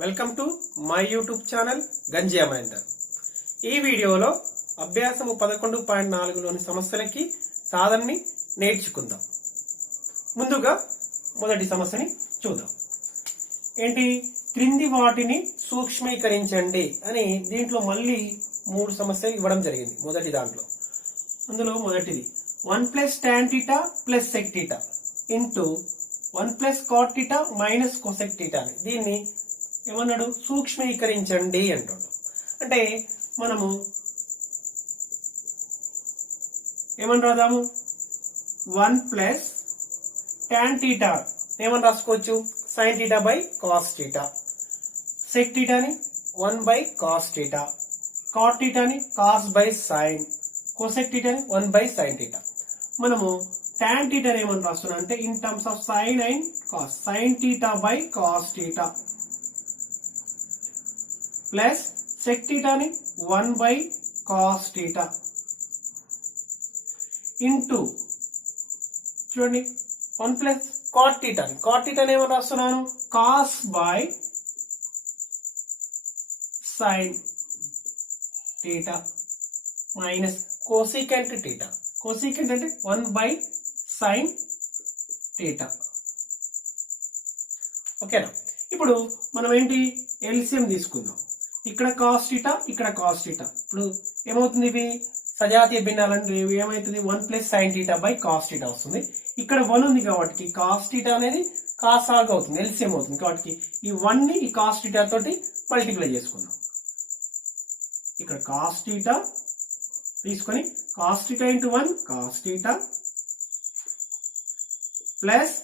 Welcome to my YouTube channel గంజి అమరేందర్. ఈ వీడియోలో అభ్యాసము 11.4లోని సమస్యలకి సాధనని నేర్చుకుందాం. ముందుగా మొదటి సమస్యని చూద్దాం. ఏంటి? క్రింది వాటిని సూక్ష్మీకరించండి అని దీంట్లో మళ్ళీ 3 సమస్యలు ఇవ్వడం జరిగింది. మొదటి దాంట్లో అందులో మొదటిది 1 + tan θ + sec θ into 1 + cot θ - cosec θ అని దీన్ని ఏమన్నాడు? సూక్ష్మీకరించండి అంటాడు. అంటే మనము ఏమని రాదాము? 1 + tan θ ఏమని రాసుకోవచ్చు? sin θ / cos θ, sec θ ని 1 / cos θ, cot θ ని cos / sin, cosec θ ని 1 / sin θ. మనము tan θ ఏమని రాస్తున్నాం అంటే in terms of sin and cos, sin θ / cos θ plus sec θ ని 1 / cos θ ఇంటూ చూడండి 1 + cot θ ని, cot θ ఏమని రాస్తున్నాను? cos / sin θ minus cosecant θ. cosecant అంటే 1 / sin θ. ఓకేనా? ఇప్పుడు మనం ఏంటి? ఎల్సిఎం తీసుకుందాం. ఇక్కడ cos θ, ఇక్కడ cos θ. ఇప్పుడు ఏమవుతుంది? ఇవి సజాతీయ భిన్నాలంటే ఏమవుతుంది? 1 + sin θ / cos θ వస్తుంది. ఇక్కడ 1 ఉంది కాబట్టి cos θ అనేది cos ఆల్గా అవుతుంది, ఎల్సిఎం అవుతుంది. కాబట్టి ఈ 1 ని ఈ cos θ తోటి మల్టిప్లై చేసుకుందాం. ఇక్కడ cos θ తీసుకొని cos θ × 1 cos θ ప్లస్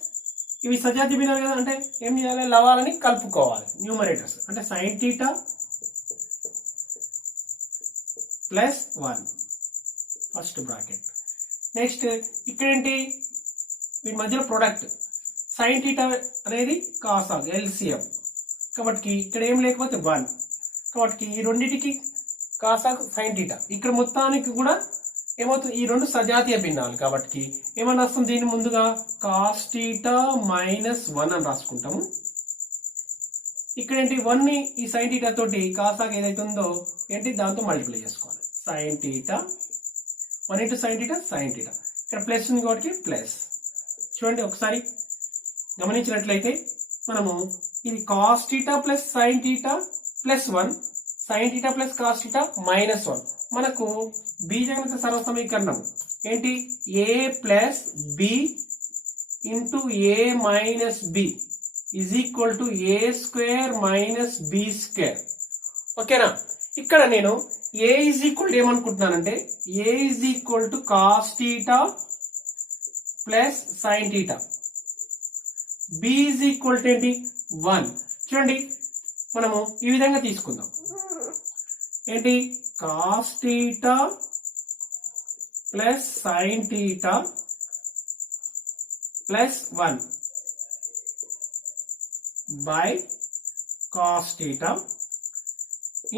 ఇవి సజాతీయ భిన్నాలు కదా, అంటే ఏం చేయాలి? లవాలని కలుపుకోవాలి న్యూమరేటర్స్. అంటే sin θ plus 1 first bracket. Next ఇక్కడ ఏంటి? వీటి మధ్యలో ప్రొడక్ట్ sin θ అనేది cos ఆల్గా ఎల్సిఎం కాబట్టి ఇక్కడ ఏం లేకపోతే 1 కాబట్టి ఈ రెండింటికి cos ఆల్గా sin θ. ఇక్కడ మొత్తానికి కూడా ఏమవుతుంది? ఈ రెండు సజాతీయ భిన్నాలు కాబట్టి ఏమని రాస్తాం? దీన్ని ముందుగా cos θ - 1 అని రాసుకుంటాము. ఇక్కడ ఏంటి? 1 ని ఈ sin θ తోటి cos ఆల్గా ఏదైతే ఉందో ఏంటి దాంతో మల్టిప్లై చేసుకోవాలి. sin θ 1 × sin θ sin θ. ఇక్కడ ప్లస్ ఉంది కాబట్టి ప్లస్. చూడండి ఒకసారి గమనించినట్లయితే మనము ఇది cos θ + sin θ + 1 sin θ + cos θ -1 మనకు బీజగణిత సర్వసమీకరణం ఏంటి? a + b × a - b = a² - b². ఓకేనా? ఇక్కడ నేను a = ఏమనుకుంటున్నానంటే a = cos θ + sin θ, b = ఏంటి? 1. చూడండి మనము ఈ విధంగా తీసుకుందాం. ఏంటి? cos θ + sin θ + 1 / cos θ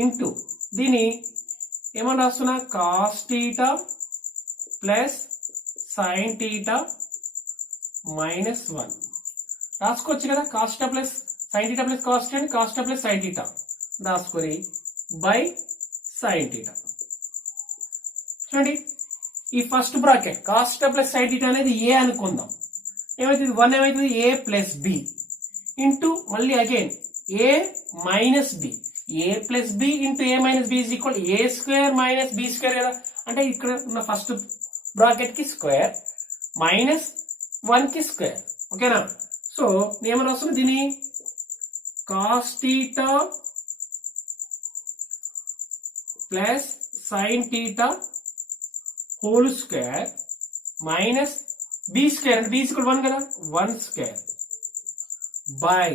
ఇంటూ దీని ఏమని రాస్తున్నా? cos θ + sin θ -1 రాసుకోవచ్చు కదా. cos θ + sin θ + cos θ అని cos θ + sin θ రాసుకొని బై sin θ. చూడండి ఈ ఫస్ట్ బ్రాకెట్ cos θ + sin θ అనేది a అనుకుందాం. ఏమైతుంది? 1 ఏమైతుంది? a + b ఇంటూ మళ్ళీ again a - b, a + b × a - b = a² - b² కదా. అంటే ఇక్కడ ఉన్న ఫస్ట్ బ్రాకెట్ కి స్క్వేర్ -1 కి స్క్వేర్. ఓకేనా? సో ఏమని వస్తుంది? దీని cos θ + sin θ whole square minus b² అంటే b = 1 కదా, 1² బై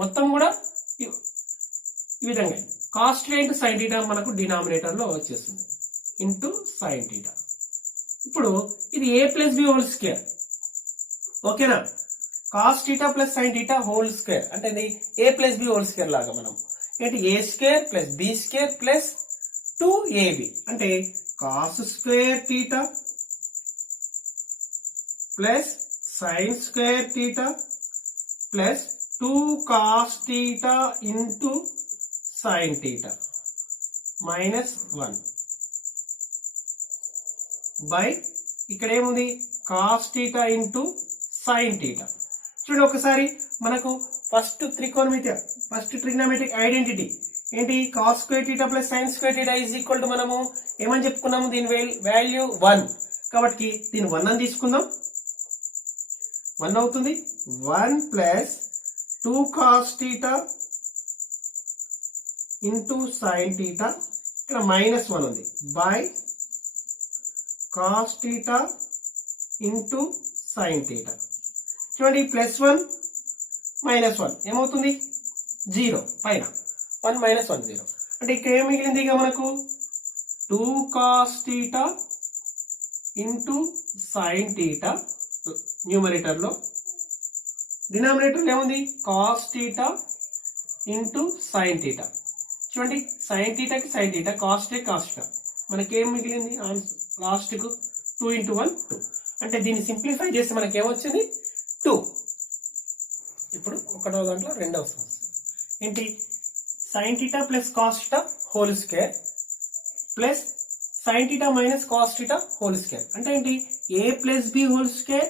మొత్తం కూడా ఈ విధంగా cos θ × sin θ మనకు డినామినేటర్ లో వచ్చేస్తుంది ఇంటూ sin θ. ఇప్పుడు ఇది a + b హోల్ స్క్వేర్. ఓకేనా? cos θ + sin θ హోల్ స్క్వేర్ అంటే ఇది a + b హోల్ స్క్వేర్ లాగా మనం ఏంటి? a² + b² + 2ab అంటే cos² θ + sin² θ 2 cos theta into sin theta minus 1 by ఇక్కడ ఏముంది cos theta into sin theta. చూడండి ఒకసారి మనకు ఫస్ట్ ట్రిగ్నోమెట్రిక్ ఐడెంటిటీ ఏంటి cos square theta plus sin square theta is equal to మనము ఏమని చెప్పుకున్నాము దీని వాల్యూ 1 కాబట్టి దీని 1 అని తీసుకుందాం 1 అవుతుంది 1 plus 2 cos theta into sin theta ఇక్కడ minus 1 ఉంది by cos theta into sin theta. చూడండి ప్లస్ 1 మైనస్ 1 ఏమవుతుంది 0 పైన 1 మైనస్ 1 0 అంటే ఇక్కడ ఏం మిగిలింది ఇక మనకు 2 cos theta into sin theta numerator లో డినామినేటర్ ఏముంది cos theta into sin theta. చూడండి sin theta కి sin theta cos theta మనకి ఏం మిగిలింది లాస్ట్ కు 2 into 1 2 అంటే దీన్ని సింప్లిఫై చేస్తే మనకి ఏమొచ్చింది 2. ఇప్పుడు ఒకటో దాంట్లో రెండవ సమస్య ఏంటి sin theta plus cos theta whole square plus sin theta minus cos theta whole square అంటే ఏంటి a plus b whole square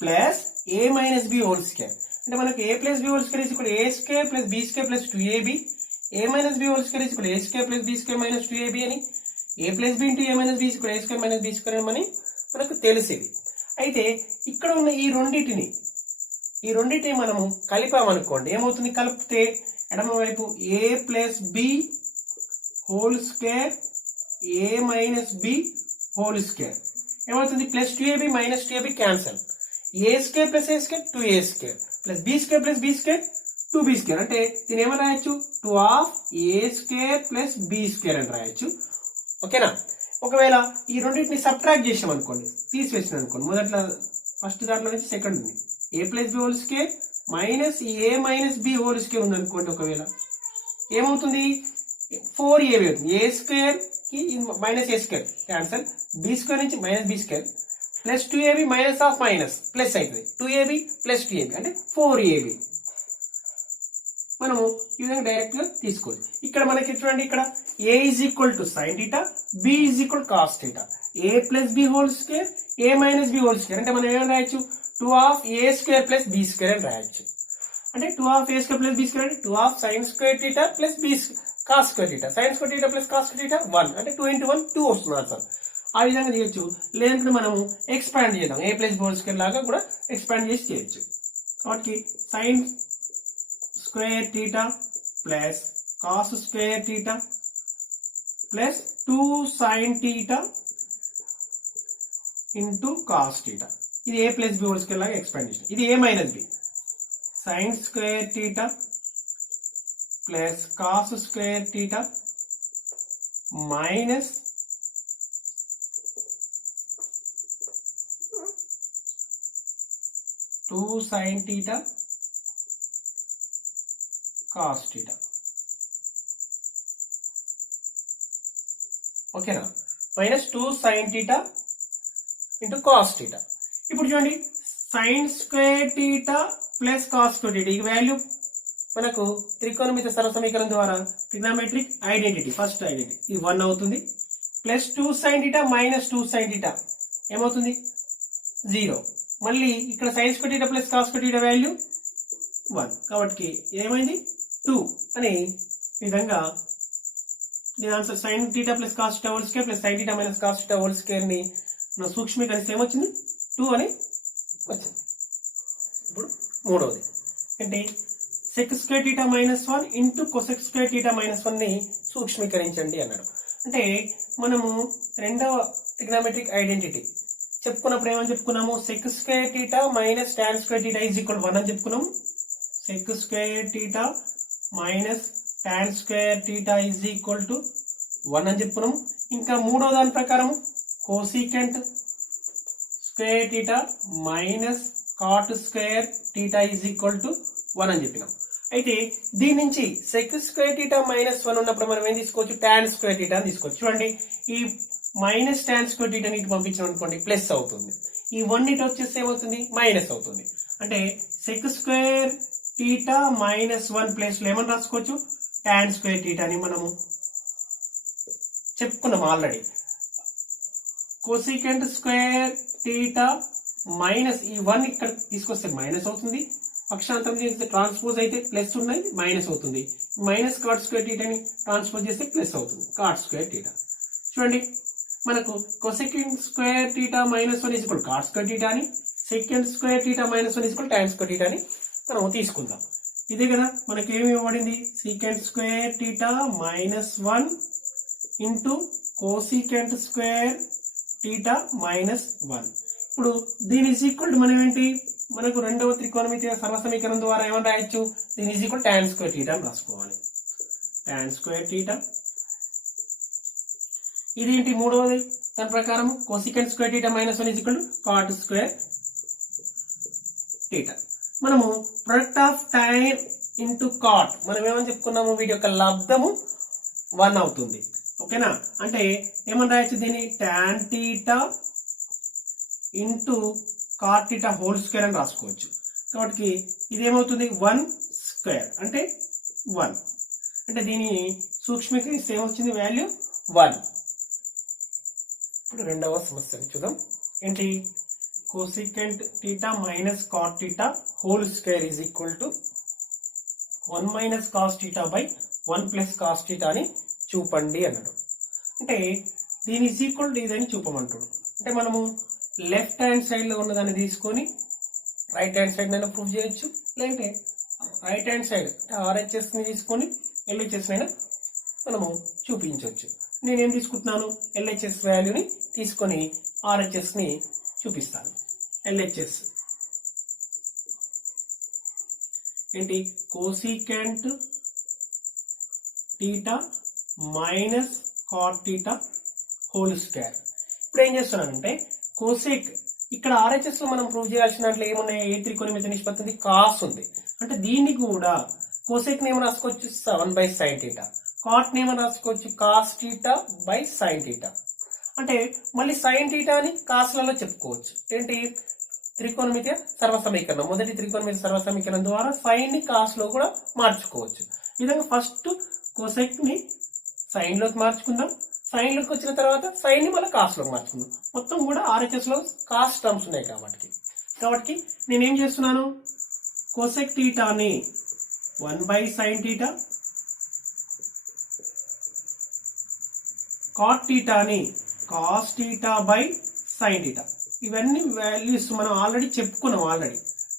plus a minus b whole square అంటే మనకు a plus b whole square equal a square plus b square plus 2ab a minus b whole square equal a square plus b square minus 2ab అని a plus b into a minus b equal a square minus b square అని మనకు తెలిసేది. అయితే ఇక్కడ ఉన్న ఈ రెండింటిని మనము కలిపామనుకోండి ఏమవుతుంది కలిపితే ఎడమ వైపు a plus b whole square a minus b whole square ఏమవుతుంది plus 2ab minus 2ab cancel a square plus a square 2a square plus b square plus b square 2b square అంటే దీని ఏమని రాయొచ్చు 2 of a square plus b square అని రాయొచ్చు. ఓకేనా ఒకవేళ ఈ రెండింటిని సబ్ట్రాక్ట్ చేసాం అనుకోండి తీసివేసిన అనుకోండి మొదట్లో ఫస్ట్ దాంట్లో నుంచి సెకండ్ ఉంది a plus b whole square minus a minus b whole square ఉంది అనుకోండి ఒకవేళ ఏమవుతుంది 4ab అవుతుంది a స్క్వేర్ కి minus a square cancel b square నుంచి minus b square plus 2ab minus of minus plus అవుతుంది 2ab ప్లస్ 2ab అంటే 4ab మనము ఈ విధంగా డైరెక్ట్ గా తీసుకోవచ్చు. ఇక్కడ మనకి చూడండి ఇక్కడ a is equal to sin theta b is equal to cos theta a plus b whole square a minus b whole square అంటే మనం ఏమని రాయొచ్చు 2 of a square plus b square అని రాయొచ్చు. అంటే 2 of a square plus b square అంటే 2 of sin square theta plus b cos square theta sin square theta plus cos square theta 1 అంటే 2 into 1 2 వస్తుంది ఆన్సర్. ఆ విధంగా చేయొచ్చు. లేదంటే మనము ఎక్స్పాండ్ చేద్దాం a plus b whole square లాగా కూడా ఎక్స్పాండ్ చేసి చేయొచ్చు. కాబట్టి sin square theta plus cos square theta plus 2 sin theta into cos theta ఇది a plus b whole square లాగా ఎక్స్పాండ్ చేసాం. ఇది a minus b sin square theta plus cos square theta minus 2 sin theta cos theta. ఓకేనా minus 2 sin theta into cos theta. ఇప్పుడు చూడండి sin square theta plus cos square theta ఈ value మనకు త్రికోణమితి సరళ సమీకరణం ద్వారా ట్రిగ్నోమెట్రిక్ ఐడెంటిటీ ఫస్ట్ ఐడెంటిటీ ఇది 1 అవుతుంది plus 2 sin theta minus 2 sin theta ఏమవుతుంది 0 మళ్ళీ ఇక్కడ sin square theta plus cos square theta value 1 కాబట్టి ఏమైంది 2 అని ఈ విధంగా దీని answer sin theta plus cos theta whole square plus sin theta minus cos theta whole square ని సూక్ష్మీకరిస్తే ఏమొచ్చింది 2 అని వచ్చింది. ఇప్పుడు మూడవది ఏంటి sec square theta minus 1 into cosec square theta minus 1 ని సూక్ష్మీకరించండి అన్నాడు. అంటే మనము రెండవ ట్రిగ్నోమెట్రిక్ ఐడెంటిటీ చెప్పుకున్నప్పుడు ఏమని చెప్పుకున్నాము sec square theta minus tan square theta is equal 1 అని చెప్పుకున్నాము. sec square theta minus tan square theta is equal to 1 అని చెప్పుకున్నాము. ఇంకా మూడో దాని ప్రకారం cosecant square theta minus cot square theta is equal to 1 అని చెప్పినాం. అయితే దీని నుంచి sec square theta మైనస్ 1 ఉన్నప్పుడు మనం ఏం తీసుకోవచ్చు tan square theta అని తీసుకోవచ్చు. చూడండి ఈ మైనస్ tan square theta ని పంపించాం అనుకోండి ప్లస్ అవుతుంది ఈ 1 ఇటు వచ్చేస్తే ఏమవుతుంది మైనస్ అవుతుంది. అంటే sec square టీటా -1 ప్లేస్ లో ఏమని రాసుకోవచ్చు tan స్క్వేర్ టీటా అని మనము చెప్పుకున్నాం already. Cosecant square theta minus ఈ 1 ఇక్కడ తీసుకొస్తే మైనస్ అవుతుంది, పక్షాంతరం చేస్తే ట్రాన్స్పోజ్ అయితే ప్లస్ ఉన్నాయి మైనస్ అవుతుంది, మైనస్ కాట్ స్క్వేర్ టీటాని ట్రాన్స్పోజ్ చేస్తే ప్లస్ అవుతుంది కాట్ స్క్వేర్ టీటా. చూడండి మనకు cosecant square theta -1 is equal cot square theta అని, secant square theta -1 is equal tan square theta అని మనం తీసుకుందాం. ఇదే కదా మనకి ఏమి ఇవ్వబడింది secant square theta -1 into cosecant square theta -1. ఇప్పుడు దీని ఈజ్ ఈక్వల్ మనం ఏంటి మనకు రెండవ త్రికోణమితి సర్వసమీకరణం ద్వారా ఏమని రాయొచ్చు దీని is equal tan square theta అని రాసుకోవాలి. tan స్క్వేర్ టీటా ఇదేంటి మూడవది దాని ప్రకారం cosecant square theta -1 is equal cot square theta. మనము product of tan into cot మనం ఏమని చెప్పుకున్నాము వీటి యొక్క లబ్ధము 1 అవుతుంది. ఓకేనా, అంటే ఏమని రాయొచ్చు దీన్ని tan theta into cot theta whole square అని రాసుకోవచ్చు. కాబట్టి ఇదేమవుతుంది 1 స్క్వేర్ అంటే 1, అంటే దీని సూక్ష్మీకరిస్తే ఏమొచ్చింది వాల్యూ 1. ఇప్పుడు రెండవ సమస్యని చూద్దాం. ఏంటి cosecant theta minus cot theta whole square is equal to 1 minus cos theta by 1 plus cos theta అని చూపండి అన్నాడు. అంటే దీని ఈజ్ ఈక్వల్ టు ఇదని చూపమంటాడు. అంటే మనము లెఫ్ట్ హ్యాండ్ సైడ్ లో ఉన్నదాన్ని తీసుకొని రైట్ హ్యాండ్ సైడ్ అయినా ప్రూవ్ చేయొచ్చు, లేదంటే రైట్ హ్యాండ్ సైడ్ ఆర్హెచ్ఎస్ ని తీసుకొని ఎల్హెచ్ఎస్ అయినా మనము చూపించవచ్చు. నేనేం తీసుకుంటున్నాను ఎల్హెచ్ఎస్ వాల్యూని తీసుకొని ఆర్హెచ్ఎస్ ని చూపిస్తాను. ఎల్హెచ్ఎస్ ఏంటి cosecant theta minus cot theta whole square. ఇప్పుడు ఏం చేస్తున్నానంటే కోసెక్ ఇక్కడ ఆర్హెచ్ఎస్ లో మనం ప్రూవ్ చేయాల్సిన దాంట్లో ఏమున్నాయి ఏ త్రికోణమితి నిష్పత్తి కాస్ ఉంది, అంటే దీన్ని కూడా కోసెక్ నేమ్ రాసుకోవచ్చు 7/sin టీటా, కాట్ నేమ్ రాసుకోవచ్చు cos theta by sin theta. అంటే మళ్ళీ sin టీటా అని కాస్లలో చెప్పుకోవచ్చు. ఏంటి త్రికోణమితి సర్వసమీకరణం, మొదటి త్రికోణమితి సర్వసమీకరణం ద్వారా సైన్ ని కాస్ లో కూడా మార్చుకోవచ్చు. ఈ విధంగా ఫస్ట్ కోసెక్ ని సైన్ లోకి మార్చుకుందాం, సైన్ లోకి వచ్చిన తర్వాత సైన్ ని మళ్ళీ కాస్ లోకి మార్చుకుందాం. మొత్తం కూడా ఆర్హెచ్ఎస్ లో కాస్ టర్మ్స్ ఉన్నాయి కాబట్టి నేనేం చేస్తున్నాను కోసెక్ టీటాని 1/sin టీటా, కాట్ టీటాని cos theta by sin theta. ఇవన్నీ వాల్యూస్ మనం ఆల్రెడీ చెప్పుకున్నాం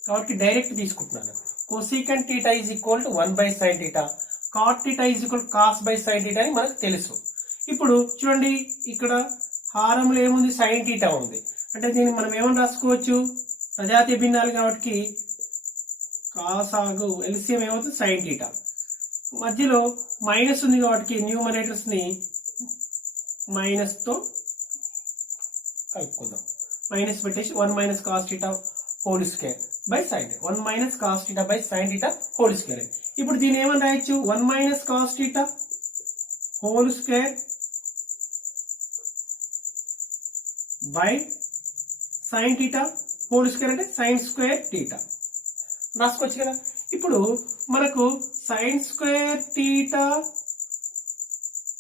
కాబట్టి డైరెక్ట్ తీసుకుంటున్నాను. Cosecant theta is equal to 1/sin theta, cot theta is equal cos by sin theta అని మనకు తెలుసు. ఇప్పుడు చూడండి ఇక్కడ హారంలో ఏముంది sin టీటా ఉంది, అంటే దీన్ని మనం ఏమని రాసుకోవచ్చు సజాతీయ భిన్నాలు కాబట్టి కాసాగు ఎల్సిఎం ఏమవుతుంది sin టీటా. మధ్యలో మైనస్ ఉంది కాబట్టి న్యూమరేటర్స్ ని మైనస్ తో కలుపుకుందాం. మైనస్ పెట్టేసి 1 minus cos theta whole square by sin theta, 1 minus cos theta by sin theta whole square. ఇప్పుడు దీన్ని ఏమని రాయొచ్చు 1 minus cos theta whole square by sin theta whole square అంటే sin స్క్వేర్ టీటా రాసుకోవచ్చు కదా. ఇప్పుడు మనకు sin square theta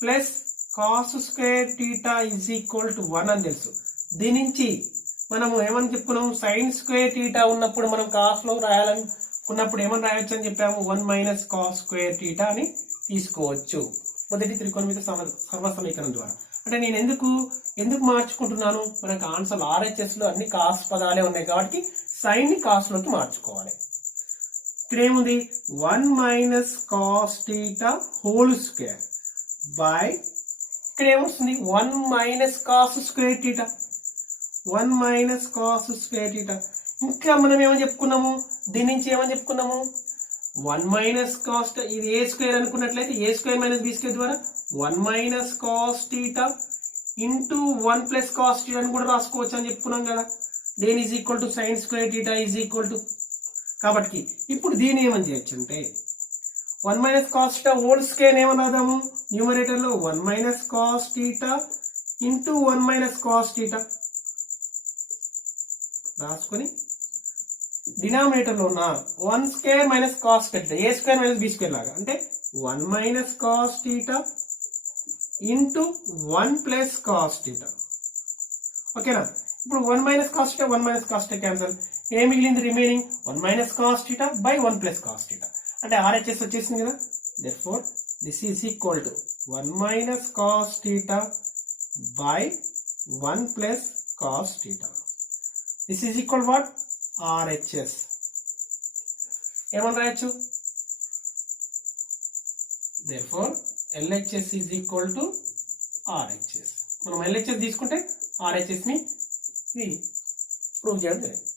plus cos square theta is equal to 1 అని తెలుసు. దీని నుంచి మనము ఏమని చెప్పుకున్నాము sin స్క్వేర్ టీటా ఉన్నప్పుడు మనం కాస్ లో రాయాలనుకున్నప్పుడు ఏమని రాయొచ్చు అని చెప్పాము 1 మైనస్ కాస్ స్క్వేర్ టీటా అని తీసుకోవచ్చు మొదటి త్రికోణమితి సర్వసమీకరణం ద్వారా. అంటే నేను ఎందుకు మార్చుకుంటున్నాను మనకు ఆన్సర్ ఆర్హెచ్ఎస్ లో అన్ని కాస్ పదాలే ఉన్నాయి కాబట్టి సైన్ ని కాస్ లోకి మార్చుకోవాలి. ఇక్కడ ఏముంది 1 minus cos theta whole square by ఇక్కడ ఏమొస్తుంది 1 minus cos square theta, 1 minus cos square theta. ఇంకా మనం ఏమని చెప్పుకున్నాము దీని నుంచి ఏమని చెప్పుకున్నాము 1 మైనస్ కాస్ ఇది ఏ స్క్వేర్ అనుకున్నట్లయితే ఏ స్క్వేర్ మైనస్ బి స్క్వేర్ ద్వారా 1 minus cos theta into 1 plus cos theta అని కూడా రాసుకోవచ్చు అని చెప్పుకున్నాం కదా. దేని is equal to sine square theta is equal to కాబట్టి ఇప్పుడు దీని ఏమని చేయొచ్చు అంటే 1 minus cos theta whole square ఏమని రాదాము న్యూమరేటర్ లో 1 minus cos theta into 1 minus cos theta రాసుకొని డినామినేటర్ లో ఉన్న 1 స్క్వేర్ మైనస్ కాస్ థీటా, ఏ స్క్వేర్ మైనస్ బి స్క్వేర్ లాగా, అంటే 1 minus cos theta into 1 plus cos theta. ఓకేనా? ఇప్పుడు 1 minus cos theta 1 minus cos theta cancel, ఏం మిగిలింది remaining 1 minus cos theta by 1 plus cos theta, అంటే RHS వచ్చేసింది కదా. therefore this is equal to 1 minus cos theta by 1 plus cos theta. This is equal to what? RHS. ఏమని రాయొచ్చు? therefore LHS is equal to RHS. మనం LHS తీసుకుంటే RHS ని prove చేయడం జరిగింది.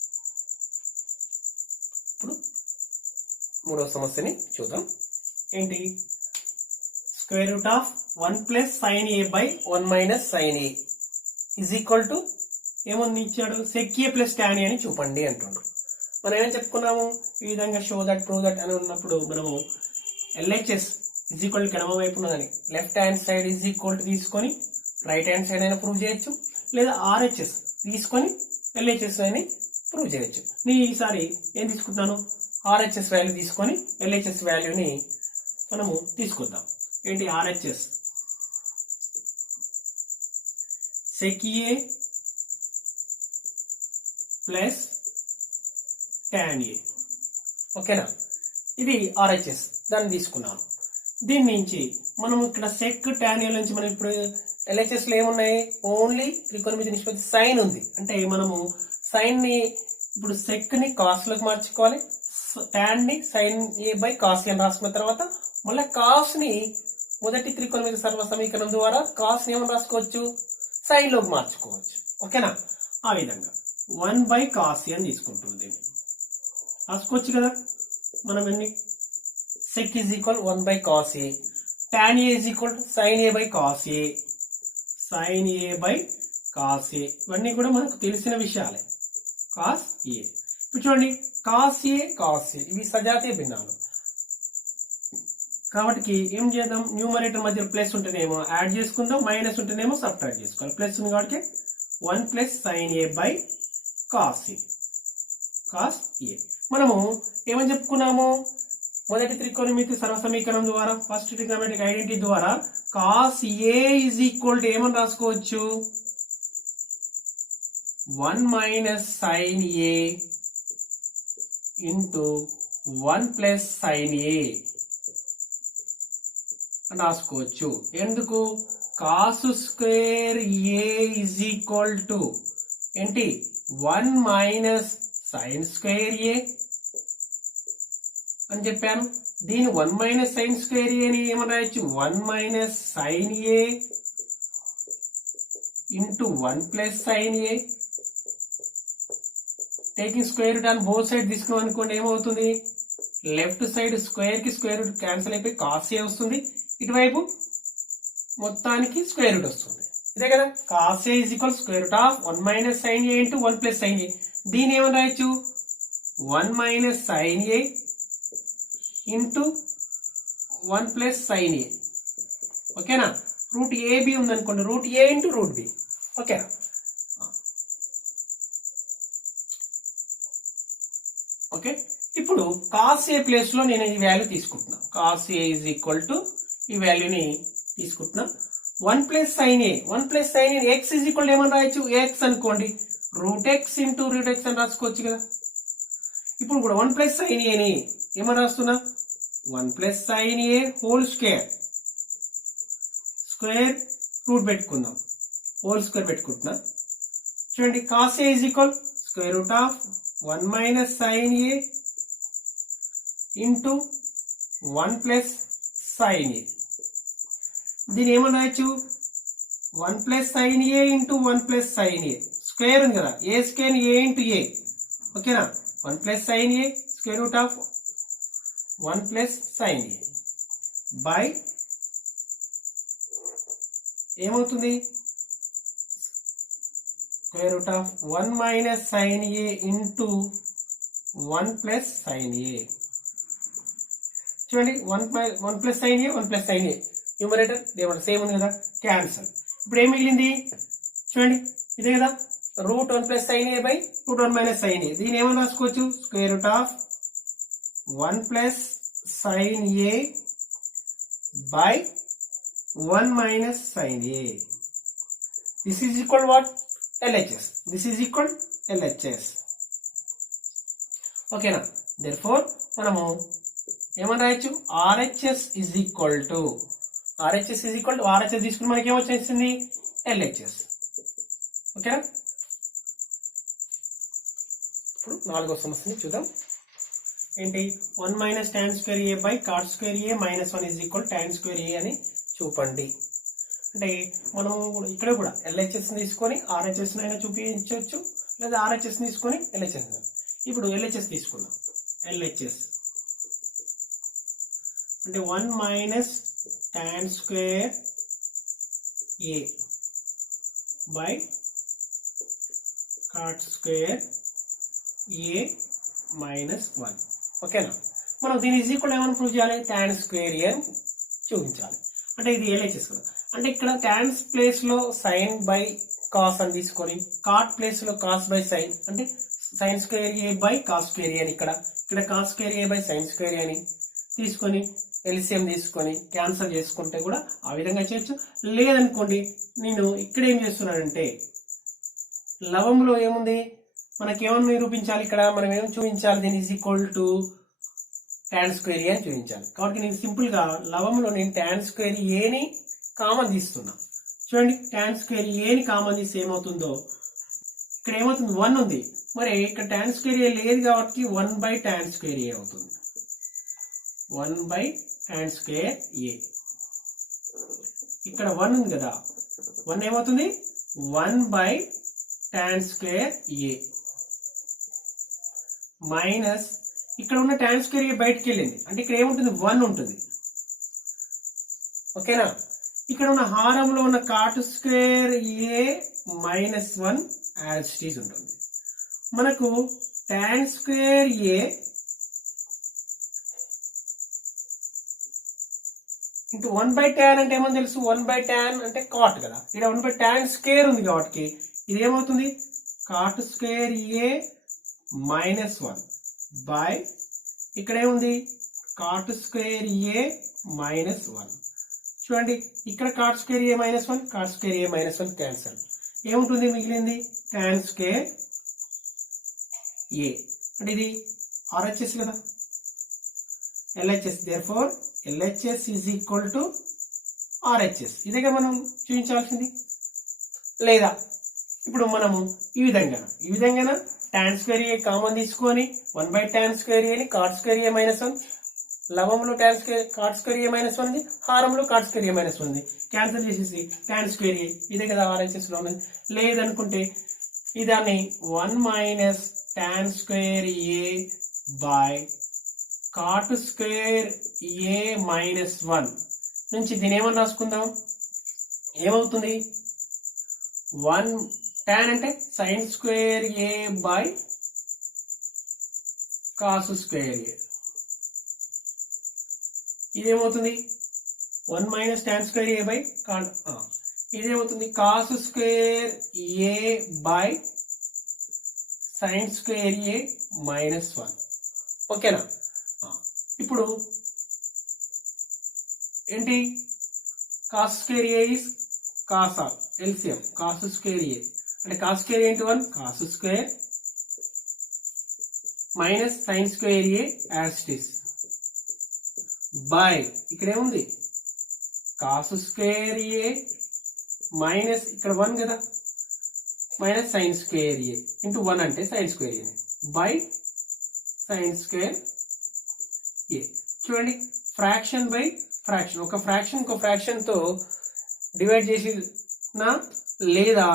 ఇప్పుడు మూడవ సమస్యని చూద్దాం. ఏంటి? Square root of 1 plus sine A by 1 minus sine A is equal to ఏమని ఇచ్చాడు? Sec A plus tan A అని చూపండి అంటుండ్రు. మనం ఏమని చెప్పుకున్నాము? ఈ విధంగా షో దట్ ప్రూవ్ దట్ అని ఉన్నప్పుడు మనము ఎల్హెచ్ఎస్ ఈజ్ ఈక్వల్ టు ఎడమ వైపు ఉన్నదని left hand side is equal to తీసుకొని రైట్ హ్యాండ్ సైడ్ అయినా ప్రూవ్ చేయొచ్చు, లేదా ఆర్హెచ్ఎస్ తీసుకొని ఎల్హెచ్ఎస్ అని ప్రూవ్ చేయొచ్చు. నేను ఈసారి ఏం తీసుకుంటున్నాను? ఆర్హెచ్ఎస్ వాల్యూ తీసుకొని ఎల్హెచ్ఎస్ వాల్యూని మనము తీసుకుందాం. ఏంటి? RHS sec A plus tan A. ఓకేనా? ఇది ఆర్హెచ్ఎస్, దాన్ని తీసుకున్నాను. దీని నుంచి మనం ఇక్కడ సెక్ టాన్ ఏ నుంచి మనం ఇప్పుడు ఎల్హెచ్ఎస్ లో ఏమున్నాయి? ఓన్లీ త్రికోణమితి నిష్పత్తి సైన్ ఉంది. అంటే మనము సైన్ ని ఇప్పుడు సెక్ ని కాస్ లోకి మార్చుకోవాలి, టాన్ ని సైన్ ఏ బై కాస్ అని రాసుకున్న తర్వాత మళ్ళీ కాస్ ని మొదటి త్రికోణమితి సర్వ సమీకరణం ద్వారా కాస్ ని ఏమని రాసుకోవచ్చు? సైన్ లోకి మార్చుకోవచ్చు. ఓకేనా? ఆ విధంగా 1 బై కాస్ అని తీసుకుంటుంది, రాసుకోవచ్చు కదా. మనం ఎన్ని? Sec is equal 1 by cos A, tan A is equal sine A by cos A, sine A by cos A. ఇవన్నీ కూడా మనకు తెలిసిన విషయాలే. Cos A. ఇప్పుడు చూడండి, కాస్ ఏ కాస్ ఏ ఇవి సజాతీయ భిన్నాలు కాబట్టి ఏం చేద్దాం? న్యూమరేటర్ మధ్య ప్లస్ ఉంటేనేమో యాడ్ చేసుకుందాం, మైనస్ ఉంటేనేమో సబ్ట్రాక్ట్ చేసుకోవాలి. ప్లస్ ఉంది కాబట్టి 1 plus sine A by cos A, cos A. మనము ఏమని చెప్పుకున్నాము? మొదటి త్రికోణమితి సర్వసమీకరణం ద్వారా, ఫస్ట్ ట్రిగ్నోమెట్రిక్ ఐడెంటిటీ ద్వారా cos A is equal to ఏమని రాసుకోవచ్చు? 1 minus sine A into 1 plus sine ఏ అని రాసుకోవచ్చు. ఎందుకు? Cos square A is equal to ఏంటి? 1 మైనస్ సైన్ స్క్వేర్ ఏ అని చెప్పాను. దీని 1 మైనస్ సైన్ స్క్వేర్ ఏ అని ఏమని రాయొచ్చు? 1 minus sine A into 1 plus sine A. Taking square root on both side తీసుకున్నాం అనుకోండి, ఏమవుతుంది? లెఫ్ట్ సైడ్ స్క్వేర్ కి స్క్వేర్ రూట్ క్యాన్సిల్ అయిపోయి కాస్ ఏ వస్తుంది, ఇటువైపు మొత్తానికి స్క్వేర్ రూట్ వస్తుంది. ఇదే కదా. Cos A is equal square root of 1 minus sine A into 1 plus sine A. దీని ఏమని రాయొచ్చు? 1 minus sine A into 1 plus sine A. ఓకేనా? రూట్ ఏబి ఉందనుకోండి, రూట్ ఏ ఇంటూ రూట్ బి. ఓకేనా? ఓకే. ఇప్పుడు కాస్ ఏ ప్లేస్ లో నేను ఈ వాల్యూ తీసుకుంటున్నా. Cos A is equal to ఈ వాల్యూని తీసుకుంటున్నా. 1 plus sine A, 1 plus sine A X is equal ఏమని రాయొచ్చు? ఎక్స్ అనుకోండి, root x into root x అని రాసుకోవచ్చు కదా. ఇప్పుడు కూడా 1 ప్లస్ సైన్ ఏని ఏమని రాస్తున్నా? 1 plus sine A whole square, square root పెట్టుకుందాం, హోల్ స్క్వేర్ పెట్టుకుంటున్నా. చూడండి, cos A is equal square root of 1 minus sine A into 1 plus sine A. దీని ఏమని రాయొచ్చు? 1 plus sine A into 1 plus sine A. Square ఉంది కదా, A square A into A. ఓకేనా? 1 plus sine A square root of 1 plus sine A by ఏమవుతుంది? Square root of 1 minus sine A into 1 plus sine ఏ. చూడండి, 1 plus sine ఏ 1 plus sine ఏ numerator same ఉంది కదా, cancel. ఇప్పుడు ఏం మిగిలింది? చూడండి, ఇదే కదా √1 plus sine A by √1 minus sine A. దీని ఏమని రాసుకోవచ్చు, square root of 1 plus sine A by 1 minus sine A. This is equal what, LHS. This is equal LHS. ఓకేనా. దేర్ఫోర్ మనము ఏమని రాయొచ్చు, RHS is equal to RHS తీసుకుని మనకి ఏమొచ్చేసింది, LHS. ఓకేనా. ఇప్పుడు 4వ సమస్యని చూద్దాం. ఏంటి, 1 minus tan square A by cot square A minus 1 is equal tan square A అని చూపండి. అంటే మనం ఇక్కడ కూడా LHS తీసుకొని RHS అయినా చూపించవచ్చు, లేదా RHS తీసుకొని LHS. ఇప్పుడు LHS తీసుకుందాం. LHS అంటే 1 minus tan square A by cot square A minus 1. ఓకేనా. మనం దీని ఈజ్ ఈక్వల్ ఏమైనా ప్రూవ్ చేయాలి, tan స్క్వేర్ ఏ అని చూపించాలి. అంటే ఇది LHS కదా. అంటే ఇక్కడ tan ప్లేస్ లో సైన్ బై కాస్ అని తీసుకొని, కాట్ ప్లేస్ లో కాస్ బై సైన్ అంటే sine square A by cos square A అని, ఇక్కడ cos square A by sine square A అని తీసుకొని LCM తీసుకొని క్యాన్సల్ చేసుకుంటే కూడా ఆ విధంగా చేయొచ్చు. లేదనుకోండి, నేను ఇక్కడ ఏం చేస్తున్నానంటే లవంలో ఏముంది, మనకి ఏమని నిరూపించాలి, ఇక్కడ మనం ఏం చూపించాలి, దీని is equal to tan square A అని చూపించాలి. కాబట్టి నేను సింపుల్ గా లవంలో నేను tan స్క్వేర్ ఏని కామన్ తీస్తున్నా. చూడండి, tan స్క్వేర్ ఏని కామన్ తీస్తే ఏమవుతుందో, ఇక్కడ ఏమవుతుంది, 1 ఉంది. మరి ఇక్కడ tan స్క్వేర్ ఏ లేదు కాబట్టి 1 బై tan స్క్వేర్ ఏ అవుతుంది. 1 బై tan స్క్వేర్ ఏ. ఇక్కడ 1 ఉంది కదా, 1 ఏమవుతుంది, 1 by tan square A minus ఇక్కడ ఉన్న tan స్క్వేర్ ఏ బయటికి వెళ్ళింది అంటే ఇక్కడ ఏముంటుంది, 1 ఉంటుంది. ఓకేనా. ఇక్కడ ఉన్న హారంలో ఉన్న cot square A minus 1 as it is ఉంటుంది. మనకు tan square A into 1 by tan అంటే ఏమని తెలుసు, 1 బై tan అంటే కాట్ కదా. ఇక్కడ 1 బై tan స్క్వేర్ ఉంది కాబట్టి ఇది ఏమవుతుంది, cot square A minus 1 by ఇక్కడ ఏముంది, కాట్ స్క్వేర్ ఏ మైనస్ 1. చూడండి, ఇక్కడ cot square A minus 1, cot square A minus 1 cancel. ఏముంటుంది మిగిలింది, tan స్క్వేర్ ఏ. అంటే ఇది RHS కదా, LHS. Therefore LHS is equal to RHS. ఇదేగా మనం చూపించాల్సింది. లేదా ఇప్పుడు మనము ఈ విధంగా tan స్క్వేర్ ఏ కామన్ తీసుకొని 1 బై tan స్క్వేర్ ఏని cot square A minus 1, లవంలో cot square A minus 1 ఉంది, హారంలో కాట్ స్క్వేర్ ఏ మైనస్ 1 ఉంది. క్యాన్సిల్ చేసేసి tan స్క్వేర్ ఏ ఇదే కదా RHS లో ఉన్నది. లేదనుకుంటే ఇదాన్ని 1 minus tan square A by cot square A minus 1 నుంచి దీని ఏమని రాసుకుందాం, ఏమవుతుంది, 1 tan అంటే sine square A by cos square A. ఇదేమవుతుంది, 1 minus tan square A by cot. ఇదేమవుతుంది, cos square A by sine square A minus 1. ఓకేనా. ఇప్పుడు ఏంటి, cos square A is cos of LCM cos square A అంటే cos square ఏంటి 1 cos square minus sine square A as it is by ఇక్కడ ఏముంది, cos square A minus ఇక్కడ 1 కదా, minus sine square A into 1 అంటే sine square A by sine square A. చూడండి, fraction by fraction, ఒక fraction ఇంకో fraction తో divide చేసిన లేదా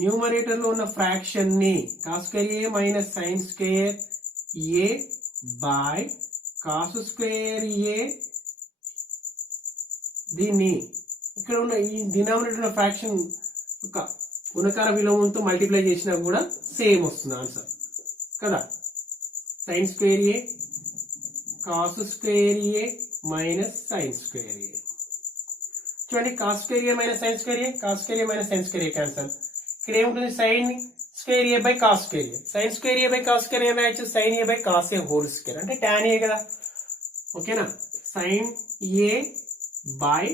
న్యూమరేటర్ లో ఉన్న ఫ్రాక్షన్ ని cos square A minus sine square A by cos square A, దీన్ని ఇక్కడ ఉన్న ఈ డినామినేటర్ ఉన్న ఫ్రాక్షన్ యొక్క గుణకార విలోమంతో మల్టిప్లై చేసినా కూడా సేమ్ వస్తుంది ఆన్సర్ కదా. Sine square A cos square A minus sine square A. చూడండి, cos square A minus sine square A, cos square A minus sine square A cancel. ఇక్కడ ఏముంటుంది sine square A by cos square A. Sine square A by cos square ఏం రాయొచ్చు sine A by cos A whole square అంటే tan A కదా. ఓకేనా, sine A by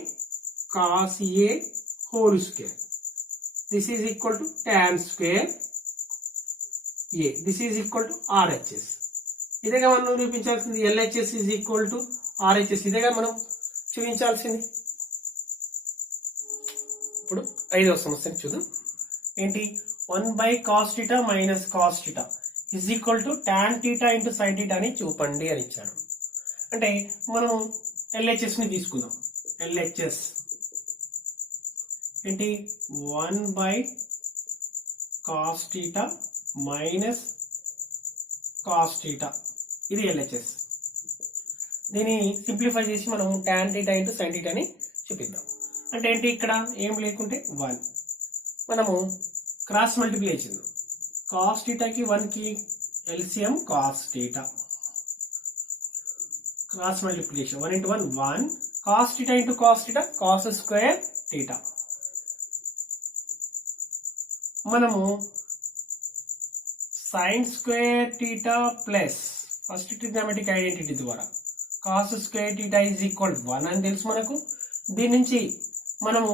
cos A whole square. This is equal to tan square A. This is equal to RHS. ఇదేగా మనం చూపించాల్సింది. LHS is equal to RHS. ఇదేగా మనం చూపించాల్సింది. ఇప్పుడు 5వ సమస్యని చూద్దాం. ఏంటి 1 by cos theta minus cos theta is equal to tan theta into sine theta అని చూపండి అని ఇచ్చాడు. అంటే మనం ఎల్హెచ్ఎస్ ని తీసుకుందాం. ఎల్హెచ్ఎస్ ఏంటి 1 by cos theta minus cos theta, ఇది ఎల్హెచ్ఎస్. దీన్ని సింప్లిఫై చేసి మనం tan theta into sine theta అని చూపిద్దాం. అంటే ఏంటి ఇక్కడ ఏం లేకుంటే 1 మనము క్రాస్ మల్టిప్లై చేద్దాం. కాస్ థీటాకి 1కి LCM cos theta, cross multiplication 1 into 1 1, cos theta into cos theta cos square theta. మనము sine square theta plus first trigonometric identity ద్వారా cos square theta is equal 1 అని తెలుసు మనకు. దీని నుంచి మనము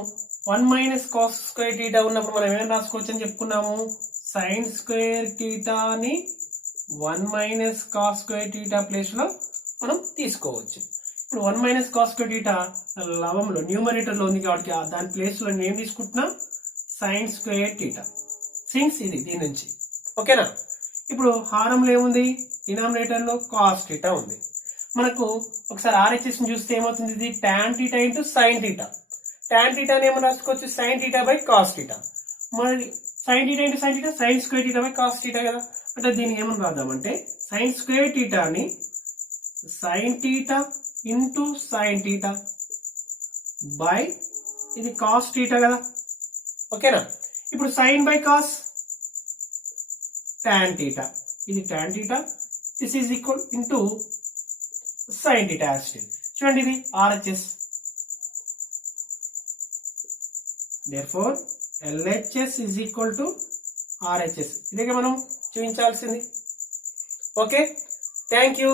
1 మైనస్ కాస్ స్క్వేర్ థీటా ఉన్నప్పుడు మనం ఏమైనా రాసుకోవచ్చు అని చెప్పుకున్నాము. సైన్ స్క్వేర్ థీటాని 1 minus cos square theta place లో మనం తీసుకోవచ్చు. ఇప్పుడు 1 మైనస్ కాస్ స్క్వేర్ థీటా లవంలో న్యూమరేటర్ లో ఉంది కాబట్టి దాని ప్లేస్ లో నేను తీసుకుంటున్నా సైన్ స్క్వేర్ థీటా సిన్స్ ఇది దీని నుంచి. ఓకేనా, ఇప్పుడు హారంలో ఏముంది డినామినేటర్ లో కాస్ థీటా ఉంది. మనకు ఒకసారి ఆర్హెచ్ఎస్ ని చూస్తే ఏమవుతుంది, ఇది tan theta into sine theta. Tan theta ఏమో రాసుకోవచ్చు sine theta by cos theta. మరి sine theta into sine theta sine square theta by cos theta కదా. అంటే దీన్ని ఏమని రాద్దామంటే సైన్ స్క్వేర్ థీటాని sine theta into sine theta by ఇది కాస్ థీటా కదా. ఓకేనా, ఇప్పుడు sine by cos tan theta, ఇది tan theta, this is equal into sine theta. చూడండి ఇది RHS. therefore LHS is equal to RHS. ఇదే మనం చూపించాల్సింది. Okay, thank you.